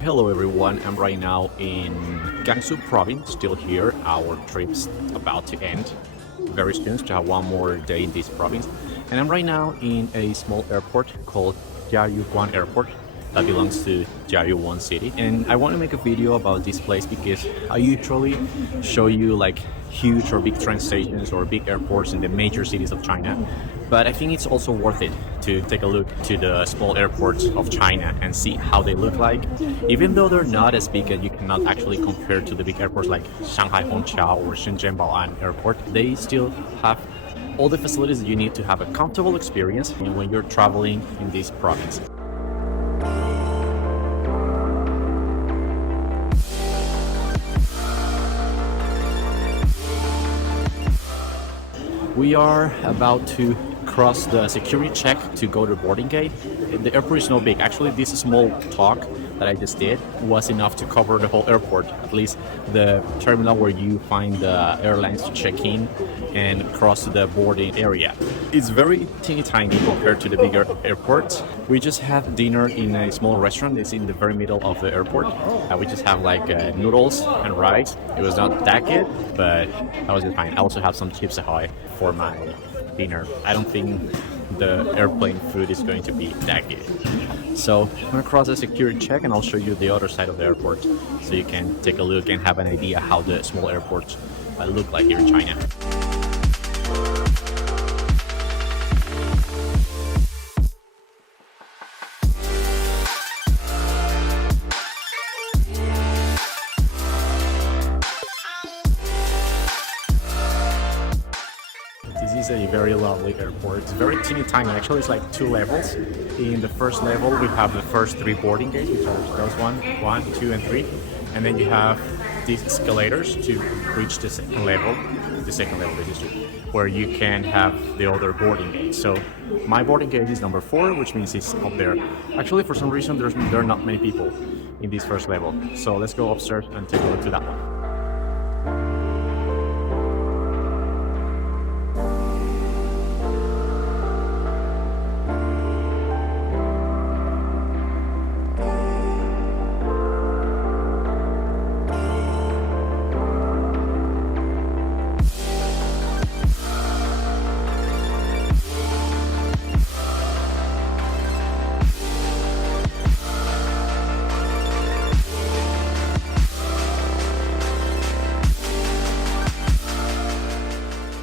Hello everyone, I'm right now in Gangsu Province, still here. Our trip's about to end very soon, to have one more day in this province. And I'm right now in a small airport called Jiayuguan Airport that belongs to Jiayuguan city. And I want to make a video about this place because I usually show you like huge or big train stations or big airports in the major cities of China. But I think it's also worth it to take a look to the small airports of China and see how they look like. Even though they're not as big and you cannot actually compare to the big airports like Shanghai Hongqiao or Shenzhen Bao'An airport, they still have all the facilities that you need to have a comfortable experience when you're traveling in this province. We are about to cross the security check to go to the boarding gate. The airport is not big. Actually, this small talk that I just did was enough to cover the whole airport, at least the terminal where you find the airlines to check in and cross to the boarding area. It's very teeny tiny compared to the bigger airports. We just had dinner in a small restaurant. It's in the very middle of the airport. We just have like noodles and rice. It was not that good, but that was just fine. I also have some chips ahoy for my dinner. I don't think the airplane food is going to be that good. So I'm gonna cross the security check and I'll show you the other side of the airport so you can take a look and have an idea how the small airports look like here in China. This is a very lovely airport. It's very teeny tiny. Actually, it's like two levels. In the first level, we have the first three boarding gates, which are those one, two, and three. And then you have these escalators to reach the second level. The second level, this is where you can have the other boarding gate. So my boarding gate is number 4, which means it's up there. Actually, for some reason, there are not many people in this first level. So let's go upstairs and take a look to that one.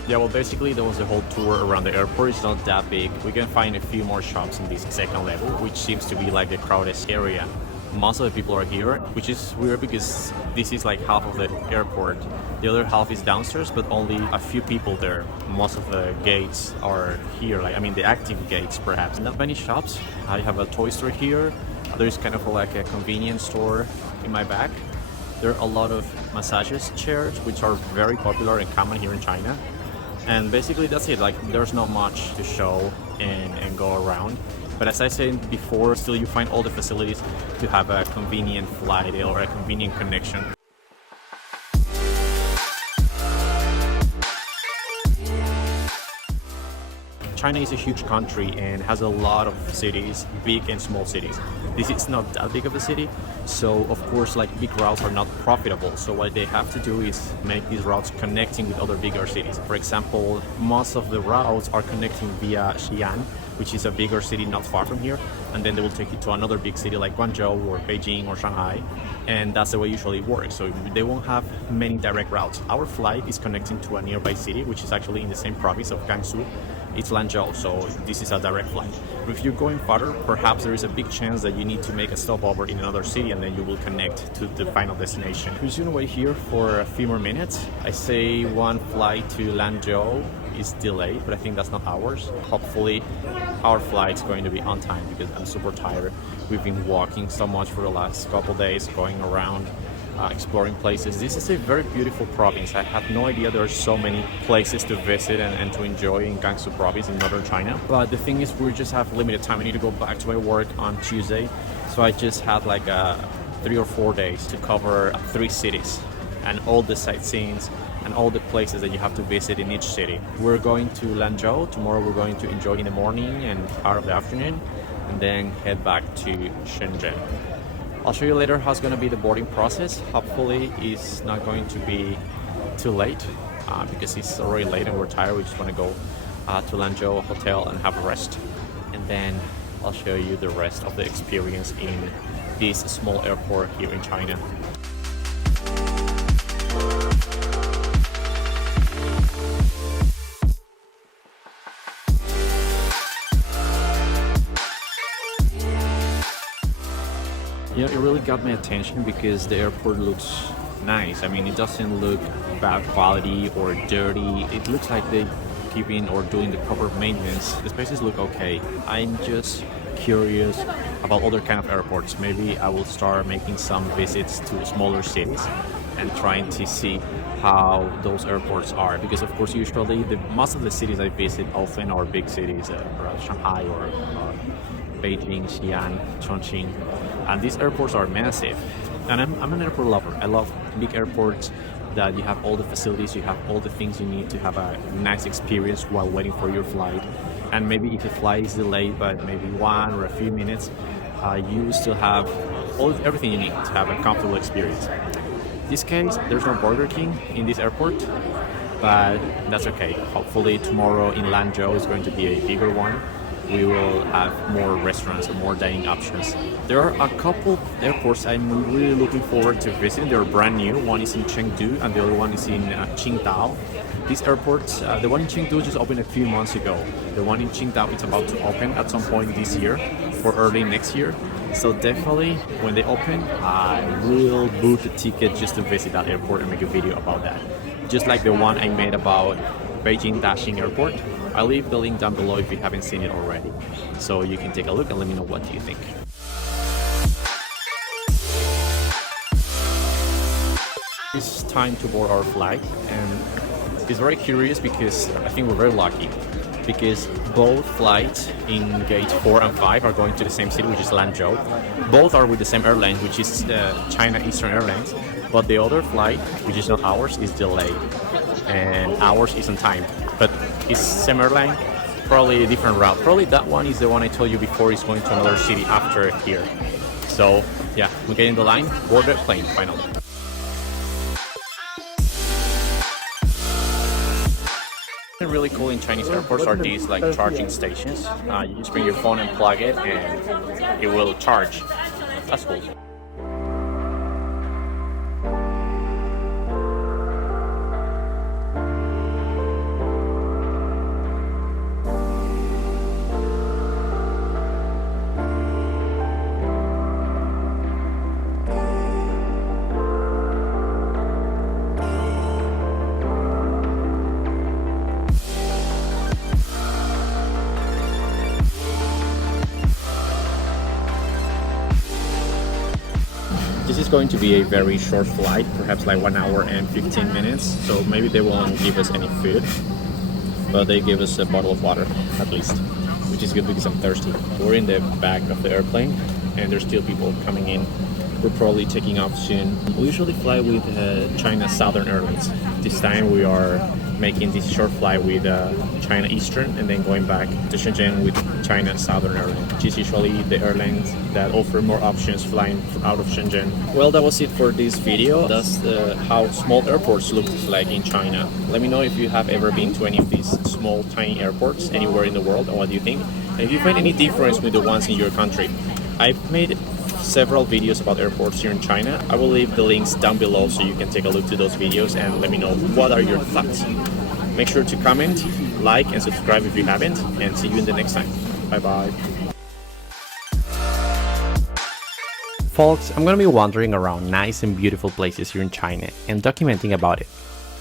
Yeah, well, basically there was a whole tour around the airport. It's not that big. We can find a few more shops in this second level, which seems to be like the crowded area. Most of the people are here, which is weird because this is like half of the airport. The other half is downstairs, but only a few people there. Most of the gates are here, the active gates perhaps. Not many shops. I have a toy store here. There's kind of like a convenience store in my back. There are a lot of massages chairs, which are very popular and common here in China. And basically that's it. Like, there's not much to show and go around. But as I said before, still you find all the facilities to have a convenient flight or a convenient connection. China is a huge country and has a lot of cities, big and small cities. This is not that big of a city, so of course like big routes are not profitable. So what they have to do is make these routes connecting with other bigger cities. For example, most of the routes are connecting via Xi'an, which is a bigger city not far from here, and then they will take you to another big city like Guangzhou or Beijing or Shanghai, and that's the way it usually works. So they won't have many direct routes. Our flight is connecting to a nearby city, which is actually in the same province of Gangsu. It's Lanzhou, so this is a direct flight. But if you're going farther, perhaps there is a big chance that you need to make a stopover in another city and then you will connect to the final destination. We're just gonna wait here for a few more minutes. I say one flight to Lanzhou is delayed, but I think that's not ours. Hopefully our flight's going to be on time because I'm super tired. We've been walking so much for the last couple days, going around, exploring places. This is a very beautiful province. I had no idea there are so many places to visit and to enjoy in Gangsu Province in northern China. But the thing is, we just have limited time. I need to go back to my work on Tuesday, so I just had like 3 or 4 days to cover 3 cities and all the sightseeing and all the places that you have to visit in each city. We're going to Lanzhou. Tomorrow we're going to enjoy in the morning and part of the afternoon, and then head back to Shenzhen. I'll show you later how it's going to be the boarding process. Hopefully it's not going to be too late because it's already late and we're tired. We just want to go to Lanzhou hotel and have a rest, and then I'll show you the rest of the experience in this small airport here in China. You know, it really got my attention because the airport looks nice. I mean, it doesn't look bad quality or dirty. It looks like they keeping or doing the proper maintenance. The spaces look okay. I'm just curious about other kind of airports. Maybe I will start making some visits to smaller cities and trying to see how those airports are, because of course usually most of the cities I visit often are big cities, around Shanghai or Beijing, Xi'an, Chongqing, and these airports are massive. And I'm an airport lover. I love big airports that you have all the facilities, you have all the things you need to have a nice experience while waiting for your flight. And maybe if the flight is delayed by maybe 1 or a few minutes, you still have everything you need to have a comfortable experience. In this case, there's no Burger King in this airport, but that's okay. Hopefully tomorrow in Lanzhou is going to be a bigger one. We will have more restaurants and more dining options. There are a couple airports I'm really looking forward to visiting. They're brand new. One is in Chengdu and the other one is in Qingdao. These airports, the one in Chengdu just opened a few months ago. The one in Qingdao is about to open at some point this year or early next year. So definitely when they open, I will book a ticket just to visit that airport and make a video about that. Just like the one I made about Beijing Daxing Airport. I'll leave the link down below if you haven't seen it already, so you can take a look and let me know what you think. It's time to board our flight, and it's very curious because I think we're very lucky because both flights in gate 4 and 5 are going to the same city, which is Lanzhou. Both are with the same airline, which is China Eastern Airlines, but the other flight, which is not ours, is delayed, and ours is on time. But it's same airline, probably a different route. Probably that one is the one I told you before is going to another city after here. So yeah, we get in the line, board the plane finally. Really cool in Chinese airports are these like charging stations. You just bring your phone and plug it and it will charge. That's cool. This is going to be a very short flight, perhaps like 1 hour and 15 minutes, so maybe they won't give us any food, but they give us a bottle of water at least, which is good because I'm thirsty. We're in the back of the airplane and there's still people coming in. We're probably taking off soon. We usually fly with China Southern Airlines. This time we are making this short flight with China Eastern and then going back to Shenzhen with China Southern Airlines, which is usually the airlines that offer more options flying out of Shenzhen. Well, that was it for this video. That's how small airports look like in China. Let me know if you have ever been to any of these small, tiny airports anywhere in the world and what do you think. And if you find any difference with the ones in your country. I've made several videos about airports here in China. I will leave the links down below so you can take a look to those videos and let me know what are your thoughts. Make sure to comment, like and subscribe if you haven't, and see you in the next time. Bye bye. Folks, I'm gonna be wandering around nice and beautiful places here in China and documenting about it.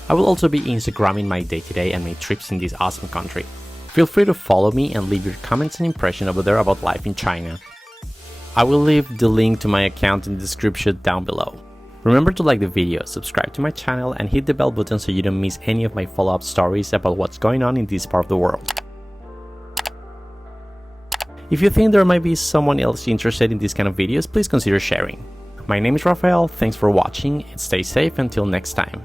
I will also be Instagramming my day-to-day and my trips in this awesome country. Feel free to follow me and leave your comments and impression over there about life in China. I will leave the link to my account in the description down below. Remember to like the video, subscribe to my channel and hit the bell button so you don't miss any of my follow-up stories about what's going on in this part of the world. If you think there might be someone else interested in these kind of videos, please consider sharing. My name is Rafael, thanks for watching and stay safe until next time.